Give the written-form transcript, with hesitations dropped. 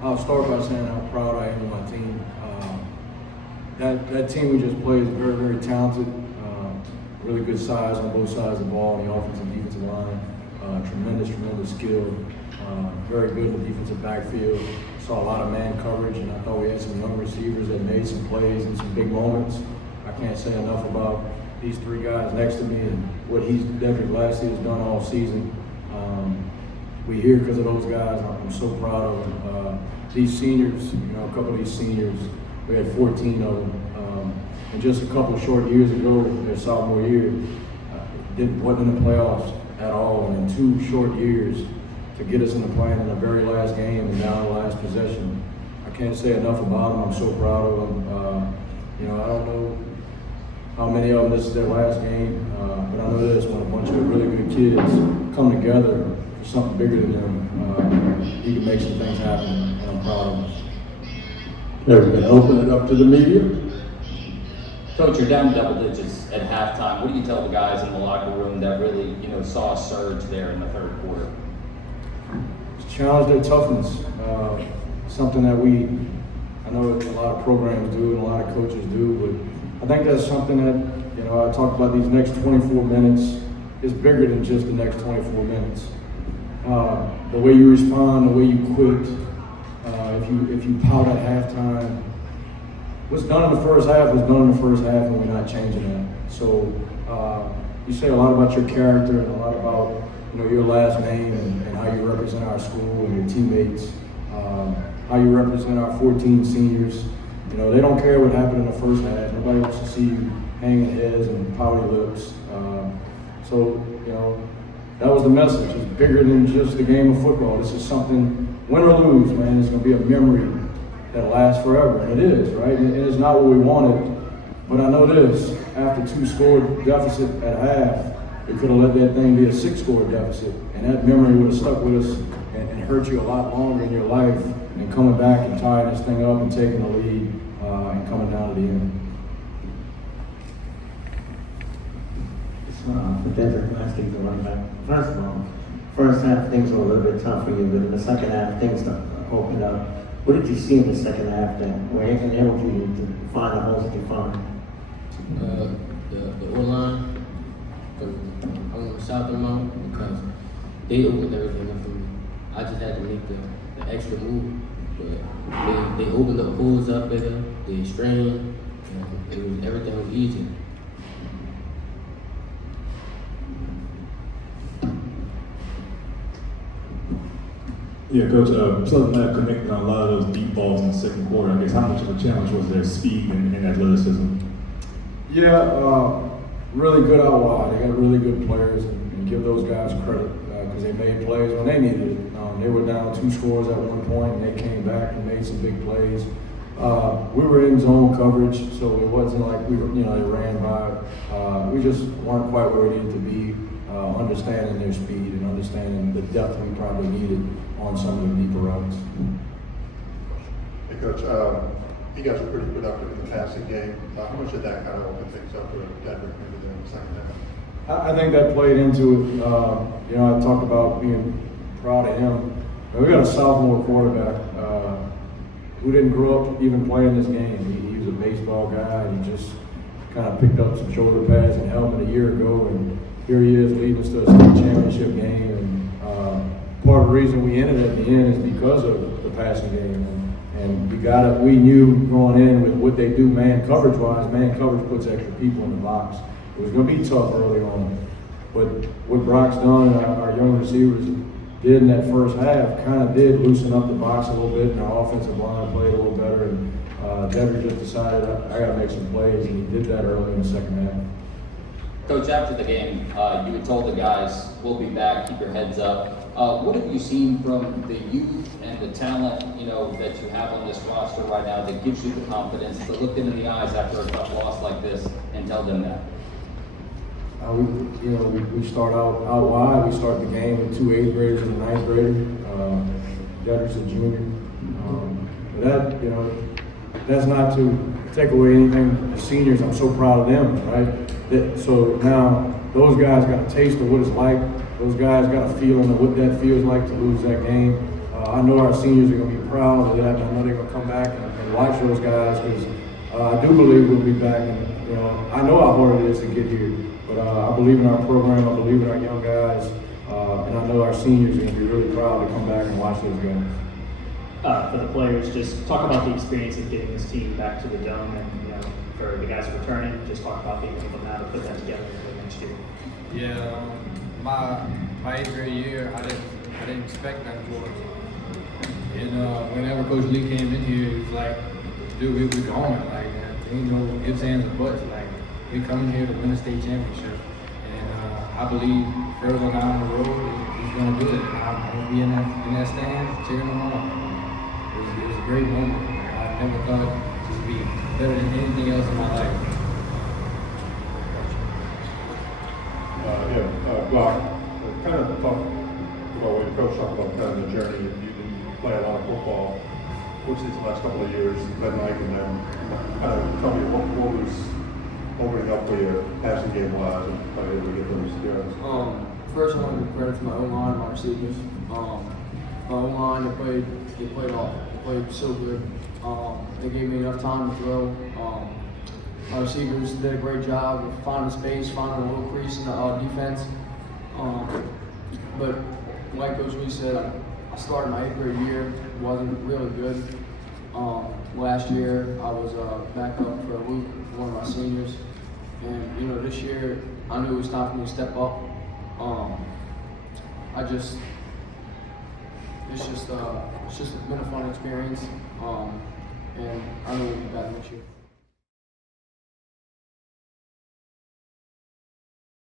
I'll start by saying how proud I am of my team. That team we just played is very, very talented. Really good size on both sides of the ball, on the offensive and defensive line. Tremendous skill. Very good in the defensive backfield. Saw a lot of man coverage, and I thought we had some young receivers that made some plays in some big moments. I can't say enough about these three guys next to me and what Dedrick Lassie has done all season. We're here because of those guys. I'm so proud of them. These seniors, a couple of these seniors, we had 14 of them. And just a couple of short years ago, their sophomore year, wasn't in the playoffs at all. And in 2 short years, to get us in the play in the very last game and down the last possession, I can't say enough about them. I'm so proud of them. I don't know how many of them this is their last game, but I know this: when a bunch of really good kids come together for something bigger than them, you can make some things happen, and I'm proud of them. We're going to open it up to the media. Coach, you're down double digits at halftime. What do you tell the guys in the locker room that really, saw a surge there in the third quarter? Challenge their toughness. Something that I know a lot of programs do and a lot of coaches do, but I think that's something that, I talked about these next 24 minutes is bigger than just the next 24 minutes. The way you respond, the way you quit, if you pout at halftime, what's done in the first half was done in the first half, and we're not changing that. So you say a lot about your character and a lot about your last name and how you represent our school and your teammates, how you represent our 14 seniors. They don't care what happened in the first half. Nobody wants to see you hanging heads and pouty lips. That was the message. It's bigger than just the game of football. This is something, win or lose, man, it's going to be a memory that lasts forever. And it is, right? And it's not what we wanted. But I know this, after 2-score deficit at half, we could have let that thing be a 6-score deficit. And that memory would have stuck with us and hurt you a lot longer in your life than coming back and tying this thing up and taking the lead and coming down to the end. For Dedrick Lassie, the running back. First of all, first half things were a little bit tough for you, but in the second half things opened up. What did you see in the second half then? Where it enabled you to find the holes that you found? The O-line, I want to shout them out because they opened everything up for me. I just had to make the extra move, but they opened the holes up better, they strained, and everything was easy. Yeah, Coach, Southern Lab connected on a lot of those deep balls in the second quarter. I guess how much of a challenge was their speed and athleticism? Yeah, really good out wide. They got really good players, and give those guys credit because they made plays when they needed it. They were down 2 scores at one point, and they came back and made some big plays. We were in zone coverage, so it wasn't like they ran by. We just weren't quite where we needed to be, understanding their speed and understanding the depth we probably needed on some of the deeper routes. Hey, Coach, you guys were pretty productive in the passing game. How much did that kind of open things up for Dedrick maybe there in the second half? I think that played into it. I talked about being proud of him. We got a sophomore quarterback who didn't grow up even playing this game. He was a baseball guy, and he just kind of picked up some shoulder pads and helmet a year ago, and here he is leading us to a state championship game. And part of the reason we ended at the end is because of the passing game. And we knew going in with what they do man coverage-wise, man coverage puts extra people in the box. It was going to be tough early on. But what Brock's done and our young receivers did in that first half kind of did loosen up the box a little bit, and our offensive line played a little better. And Dedrick just decided, I got to make some plays, and he did that early in the second half. Coach, after the game, you had told the guys, we'll be back, keep your heads up. What have you seen from the youth and the talent, that you have on this roster right now that gives you the confidence to look them in the eyes after a tough loss like this and tell them that? We start out wide. We start the game with 2 8th graders and a 9th grader. Dedrick's a junior. But that's not to take away anything. The seniors, I'm so proud of them, right? So now those guys got a taste of what it's like. Those guys got a feeling of what that feels like to lose that game. I know our seniors are going to be proud of that. I know they're going to come back and watch those guys because I do believe we'll be back. And, you know, I know how hard it is to get here, but I believe in our program. I believe in our young guys, and I know our seniors are going to be really proud to come back and watch those guys. For the players, just talk about the experience of getting this team back to the Dome, and for the guys returning, just talk about being able now to put that together for next year. Yeah, my 8th grade year, I didn't expect that for us. And whenever Coach Lee came in here, he was like, "Dude, we going like that. Ain't no ifs, ands, or buts. Like we coming here to win a state championship." And I believe further down the road, he's gonna do it. And I'm gonna be in that stand cheering him on. It was a great moment. I never thought it would be better than anything else in my life. Brock, kind of talk about what your coach talked about kind of the journey. You didn't play a lot of football, which is the last couple of years been like, and then kind of tell me what was opening up for your passing game wise and how you able to get those yards. First, I want to give credit to my O-line and my receivers. My O-line, they played so good. They gave me enough time to throw. My receivers did a great job of finding space, finding a little crease in the defense. But like Coach Lee said, I started my 8th grade year, wasn't really good. Last year, I was back up for a week with one of my seniors. And this year, I knew it was time for me to step up. It's just been a fun experience, and I know we'll be back next year.